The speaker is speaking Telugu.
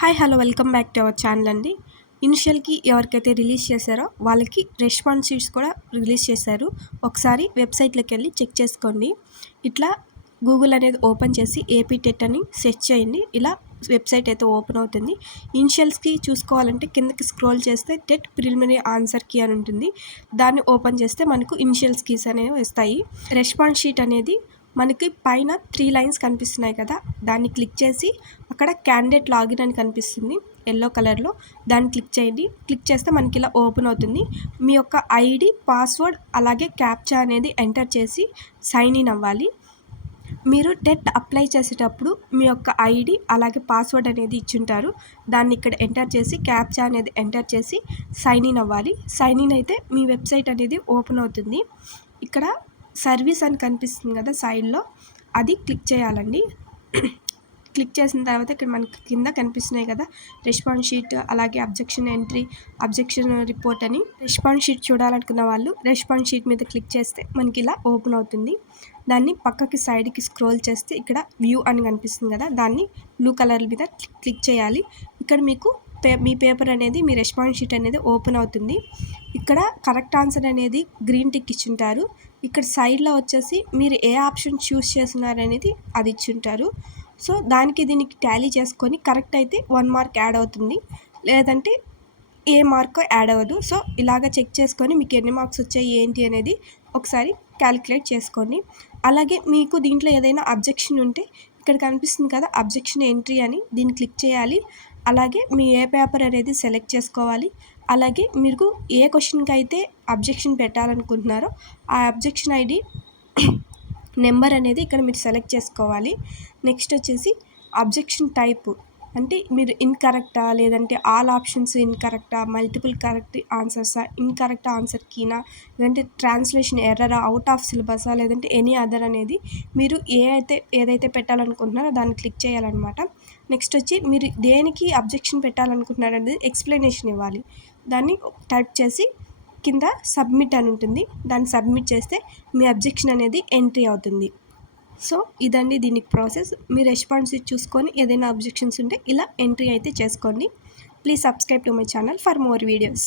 Hi hello welcome back to our channel అండి. ఇనిషియల్కి ఎవరికైతే రిలీజ్ చేశారో వాళ్ళకి రెస్పాన్స్ షీట్స్ కూడా రిలీజ్ చేశారు. ఒకసారి వెబ్సైట్లోకి వెళ్ళి చెక్ చేసుకోండి. ఇట్లా గూగుల్ అనేది ఓపెన్ చేసి ఏపీ టెట్ అని సెర్చ్ చేయండి. ఇలా వెబ్సైట్ అయితే ఓపెన్ అవుతుంది. ఇనిషియల్స్కి చూసుకోవాలంటే కిందకి స్క్రోల్ చేస్తే టెట్ ప్రిలిమినరీ ఆన్సర్ కీ అని ఉంటుంది. దాన్ని ఓపెన్ చేస్తే మనకు ఇనిషియల్స్ కీస్ అనేవి వస్తాయి. రెస్పాన్స్ షీట్ అనేది మనకి పైన 3 లైన్స్ కనిపిస్తున్నాయి కదా, దాన్ని క్లిక్ చేసి అక్కడ క్యాండిడేట్ లాగిన్ అని కనిపిస్తుంది ఎల్లో కలర్లో, దాన్ని క్లిక్ చేయండి. క్లిక్ చేస్తే మనకి ఇలా ఓపెన్ అవుతుంది. మీ యొక్క ఐడి, పాస్వర్డ్ అలాగే క్యాప్చా అనేది ఎంటర్ చేసి సైన్ ఇన్ అవ్వాలి. మీరు టెట్ అప్లై చేసేటప్పుడు మీ యొక్క ఐడి అలాగే పాస్వర్డ్ అనేది ఇచ్చుంటారు. దాన్ని ఇక్కడ ఎంటర్ చేసి క్యాప్చా అనేది ఎంటర్ చేసి సైన్ ఇన్ అవ్వాలి. సైన్ ఇన్ అయితే మీ వెబ్సైట్ అనేది ఓపెన్ అవుతుంది. ఇక్కడ సర్వీస్ అని కనిపిస్తుంది కదా సైడ్లో, అది క్లిక్ చేయాలండి. క్లిక్ చేసిన తర్వాత ఇక్కడ మనకి కింద కనిపిస్తున్నాయి కదా రెస్పాన్స్ షీట్ అలాగే అబ్జెక్షన్ ఎంట్రీ, అబ్జెక్షన్ రిపోర్ట్ అని. రెస్పాన్స్ షీట్ చూడాలనుకున్న వాళ్ళు రెస్పాన్స్ షీట్ మీద క్లిక్ చేస్తే మనకి ఇలా ఓపెన్ అవుతుంది. దాన్ని పక్కకి సైడ్కి స్క్రోల్ చేస్తే ఇక్కడ వ్యూ అని కనిపిస్తుంది కదా, దాన్ని బ్లూ కలర్ మీద క్లిక్ చేయాలి. ఇక్కడ మీకు మీ పేపర్ అనేది, మీ రెస్పాన్స్ షీట్ అనేది ఓపెన్ అవుతుంది. ఇక్కడ కరెక్ట్ ఆన్సర్ అనేది గ్రీన్ టిక్ ఇచ్చుంటారు. ఇక్కడ సైడ్లో వచ్చేసి మీరు ఏ ఆప్షన్ చూస్ చేస్తున్నారు అనేది అది ఇచ్చుంటారు. సో దానికి దీనికి టాలీ చేసుకొని కరెక్ట్ అయితే 1 మార్క్ యాడ్ అవుతుంది, లేదంటే ఏ మార్క్ యాడ్ అవ్వదు. సో ఇలాగ చెక్ చేసుకొని మీకు ఎన్ని మార్క్స్ వచ్చాయి ఏంటి అనేది ఒకసారి క్యాలిక్యులేట్ చేసుకోండి. అలాగే మీకు దీంట్లో ఏదైనా అబ్జెక్షన్ ఉంటే ఇక్కడ కనిపిస్తుంది కదా అబ్జెక్షన్ ఎంట్రీ అని, దీన్ని క్లిక్ చేయాలి. అలాగే మీ ఏ పేపర్ అనేది సెలెక్ట్ చేసుకోవాలి. అలాగే మీరు ఏ క్వశ్చన్కి అయితే అబ్జెక్షన్ పెట్టాలనుకుంటున్నారో ఆ అబ్జెక్షన్ ఐడి నెంబర్ అనేది ఇక్కడ మీరు సెలెక్ట్ చేసుకోవాలి. నెక్స్ట్ వచ్చేసి అబ్జెక్షన్ టైప్, అంటే మీరు ఇన్కరెక్టా లేదంటే ఆల్ ఆప్షన్స్ ఇన్కరెక్టా, మల్టిపుల్ కరెక్ట్ ఆన్సర్సా, ఇన్కరెక్ట్ ఆన్సర్ కీనా, లేదంటే ట్రాన్స్లేషన్ ఎర్రరా, అవుట్ ఆఫ్ సిలబసా, లేదంటే ఎనీ అదర్ అనేది మీరు ఏదైతే పెట్టాలనుకుంటున్నారో దాన్ని క్లిక్ చేయాలన్నమాట. నెక్స్ట్ వచ్చి మీరు దేనికి అబ్జెక్షన్ పెట్టాలనుకుంటున్నారు అనేది ఎక్స్ప్లెనేషన్ ఇవ్వాలి. దాన్ని టైప్ చేసి కింద సబ్మిట్ అని ఉంటుంది, దాన్ని సబ్మిట్ చేస్తే మీ అబ్జెక్షన్ అనేది ఎంట్రీ అవుతుంది. సో ఇదండి దీనికి ప్రాసెస్. మీ రెస్పాన్స్ చూసుకొని ఏదైనా అబ్జెక్షన్స్ ఉంటే ఇలా ఎంట్రీ అయితే చేసుకోండి. Please subscribe to my channel for more videos.